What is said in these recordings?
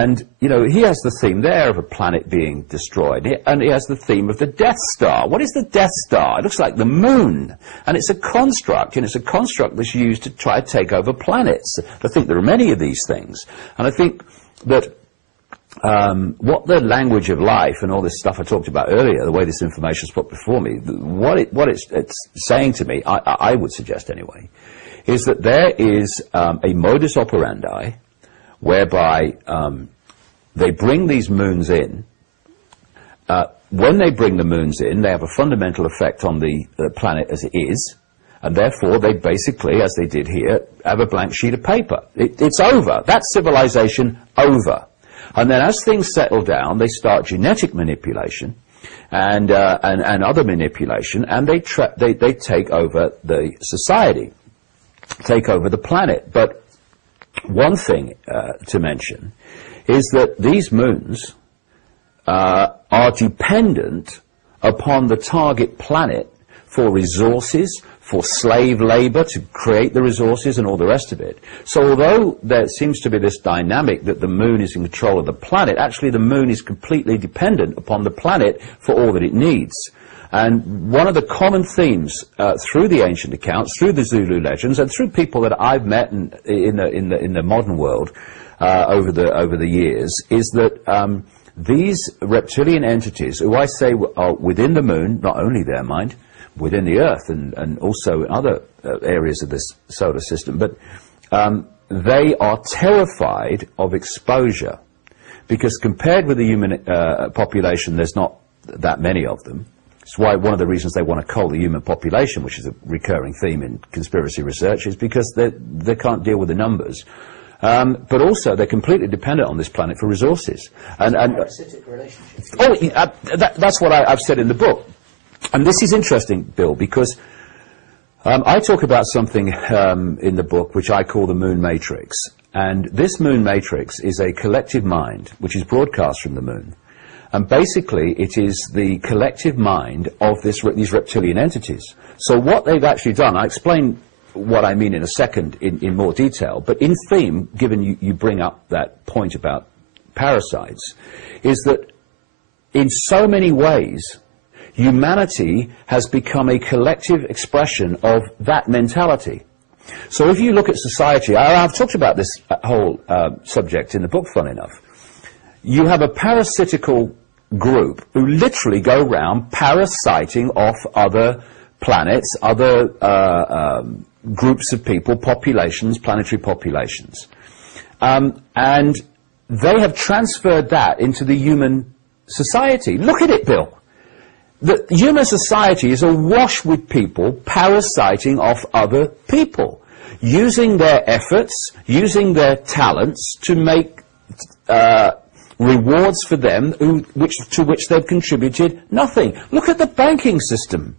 And, you know, he has the theme there of a planet being destroyed, and he has the theme of the Death Star. What is the Death Star? It looks like the moon, and it's a construct, and it's a construct that's used to try to take over planets. I think there are many of these things, and I think that what the language of life and all this stuff I talked about earlier, the way this information is put before me, what it's saying to me, I would suggest anyway, is that there is a modus operandi whereby they bring these moons in. When they bring the moons in, they have a fundamental effect on the planet as it is, and therefore they basically, as they did here, have a blank sheet of paper. It's over. That's civilization over. And then as things settle down, they start genetic manipulation and other manipulation, and they take over the society, take over the planet. But one thing to mention is that these moons are dependent upon the target planet for resources, for slave labor to create the resources and all the rest of it. So although there seems to be this dynamic that the moon is in control of the planet, actually the moon is completely dependent upon the planet for all that it needs. And one of the common themes through the ancient accounts, through the Zulu legends, and through people that I've met in the modern world over the years, is that these reptilian entities, who I say are within the moon, not only there, mind, within the Earth and also in other areas of this solar system, but they are terrified of exposure, because compared with the human population, there's not that many of them. It's why one of the reasons they want to cull the human population, which is a recurring theme in conspiracy research, is because they can't deal with the numbers. But also, they're completely dependent on this planet for resources. And parasitic relationships. Oh, that's what I've said in the book. And this is interesting, Bill, because I talk about something in the book which I call the moon matrix. And this moon matrix is a collective mind which is broadcast from the moon. And basically, it is the collective mind of these reptilian entities. So what they've actually done, I explain what I mean in a second in more detail, but in theme, given you bring up that point about parasites, is that in so many ways, humanity has become a collective expression of that mentality. So if you look at society, I've talked about this whole subject in the book, fun enough. You have a parasitical group who literally go around parasiting off other planets, other groups of people, populations, planetary populations. And they have transferred that into the human society. Look at it, Bill. The human society is awash with people parasiting off other people, using their efforts, using their talents to make rewards for them to which they've contributed nothing. Look at the banking system.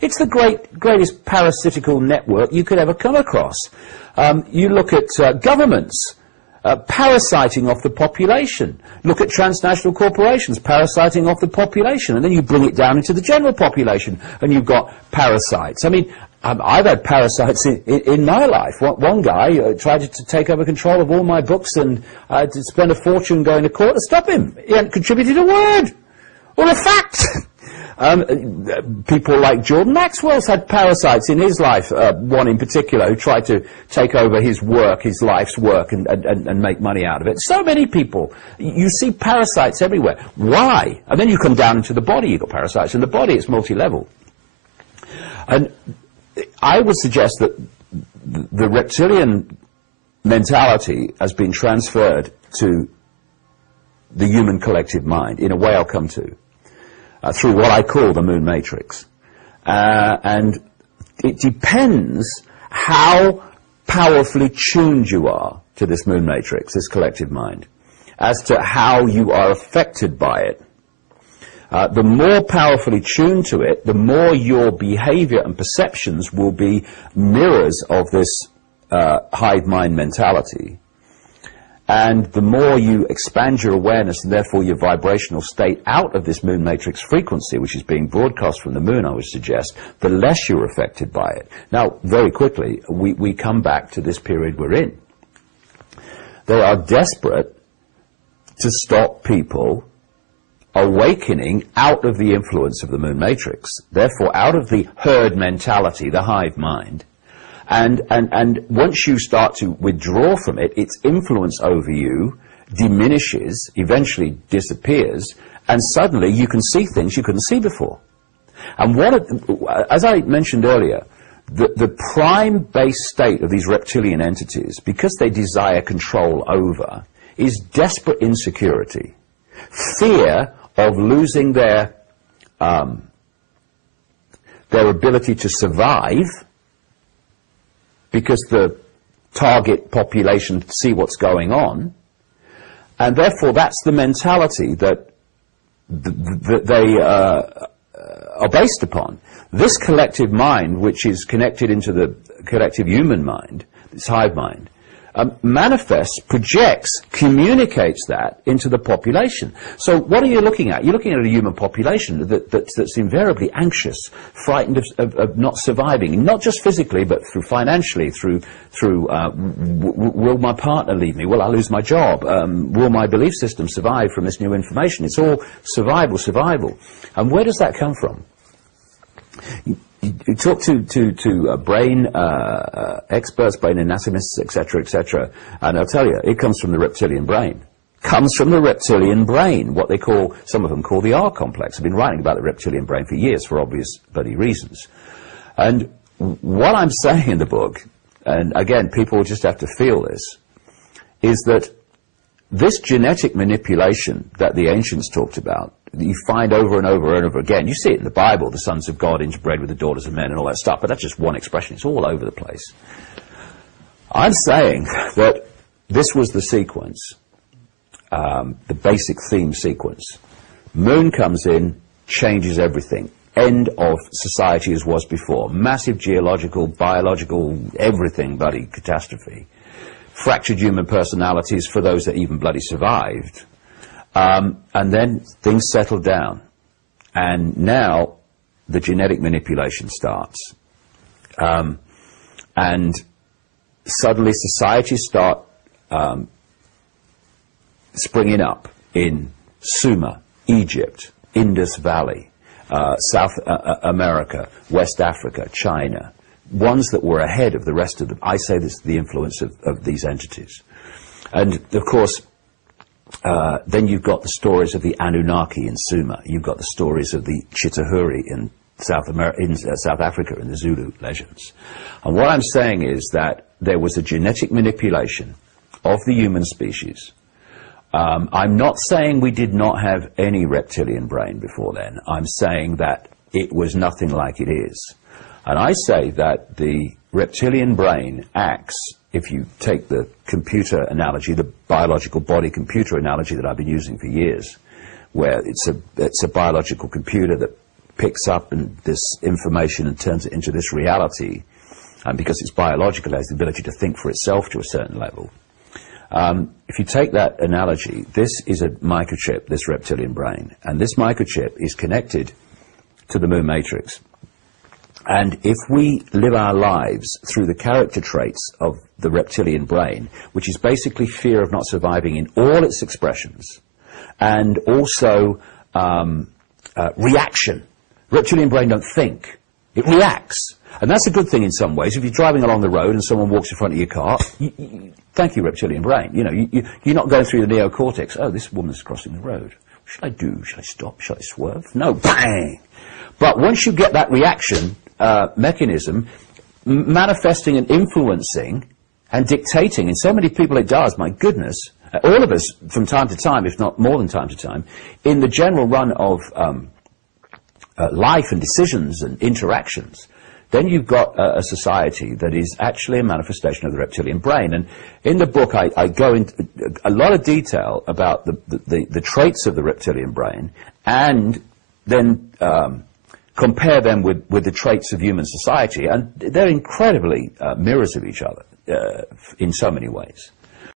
It's the greatest parasitical network you could ever come across. You look at governments parasiting off the population. Look at transnational corporations parasiting off the population, and then you bring it down into the general population, and you've got parasites. I mean, I've had parasites in my life. One guy tried to take over control of all my books, and I had to spend a fortune going to court to stop him. He hadn't contributed a word or a fact. People like Jordan Maxwell's had parasites in his life, one in particular who tried to take over his work, his life's work, and make money out of it. So many people. You see parasites everywhere. Why? And then you come down into the body, you've got parasites in the body, it's multi-level. And I would suggest that the reptilian mentality has been transferred to the human collective mind, in a way I'll come to. Through what I call the moon matrix. And it depends how powerfully tuned you are to this moon matrix, this collective mind, as to how you are affected by it. The more powerfully tuned to it, the more your behavior and perceptions will be mirrors of this hive mind mentality. And the more you expand your awareness and therefore your vibrational state out of this moon matrix frequency, which is being broadcast from the moon, I would suggest, the less you're affected by it. Now, very quickly, we come back to this period we're in. They are desperate to stop people awakening out of the influence of the moon matrix, therefore out of the herd mentality, the hive mind. And once you start to withdraw from it, its influence over you diminishes, eventually disappears, and suddenly you can see things you couldn't see before. And as I mentioned earlier, the prime base state of these reptilian entities, because they desire control over, is desperate insecurity, fear of losing their ability to survive, because the target population see what's going on, and therefore that's the mentality that they are based upon. This collective mind, which is connected into the collective human mind, this hive mind, manifests, projects, communicates that into the population. So what are you looking at? You're looking at a human population that's invariably anxious, frightened of not surviving, not just physically, but through financially, through will my partner leave me? Will I lose my job? Will my belief system survive from this new information? It's all survival, survival. And where does that come from? You talk to brain experts, brain anatomists, etc., and I'll tell you, it comes from the reptilian brain. Comes from the reptilian brain, what they call, some of them call the R complex. I've been writing about the reptilian brain for years for obvious bloody reasons. And what I'm saying in the book, and again, people just have to feel this, is that this genetic manipulation that the ancients talked about, you find over and over and over again. You see it in the Bible, the sons of God interbred with the daughters of men and all that stuff, but that's just one expression. It's all over the place. I'm saying that this was the sequence, the basic theme sequence. Moon comes in, changes everything. End of society as was before. Massive geological, biological, everything bloody catastrophe. Fractured human personalities for those that even bloody survived. And then things settle down. And now the genetic manipulation starts. And suddenly societies start springing up in Sumer, Egypt, Indus Valley, South America, West Africa, China, ones that were ahead of the rest of them. I say this is the influence of these entities. And, of course, then you've got the stories of the Anunnaki in Sumer. You've got the stories of the Chitahuri in South Africa in the Zulu legends. And what I'm saying is that there was a genetic manipulation of the human species. I'm not saying we did not have any reptilian brain before then. I'm saying that it was nothing like it is. And I say that the reptilian brain acts, if you take the computer analogy, the biological body computer analogy that I've been using for years, where it's a biological computer that picks up this information and turns it into this reality, and because it's biological, it has the ability to think for itself to a certain level. If you take that analogy, this is a microchip, this reptilian brain, and this microchip is connected to the moon matrix. And if we live our lives through the character traits of the reptilian brain, which is basically fear of not surviving in all its expressions, and also reaction. Reptilian brain don't think. It reacts. And that's a good thing in some ways. If you're driving along the road and someone walks in front of your car, thank you, reptilian brain. You know, you're not going through the neocortex. Oh, this woman's crossing the road. What should I do? Should I stop? Should I swerve? No, bang! But once you get that reaction mechanism manifesting and influencing and dictating, in so many people it does, my goodness, all of us from time to time, if not more than time to time, in the general run of life and decisions and interactions, then you've got a society that is actually a manifestation of the reptilian brain. And in the book I go into a lot of detail about the traits of the reptilian brain, and then compare them with the traits of human society, and they're incredibly mirrors of each other in so many ways.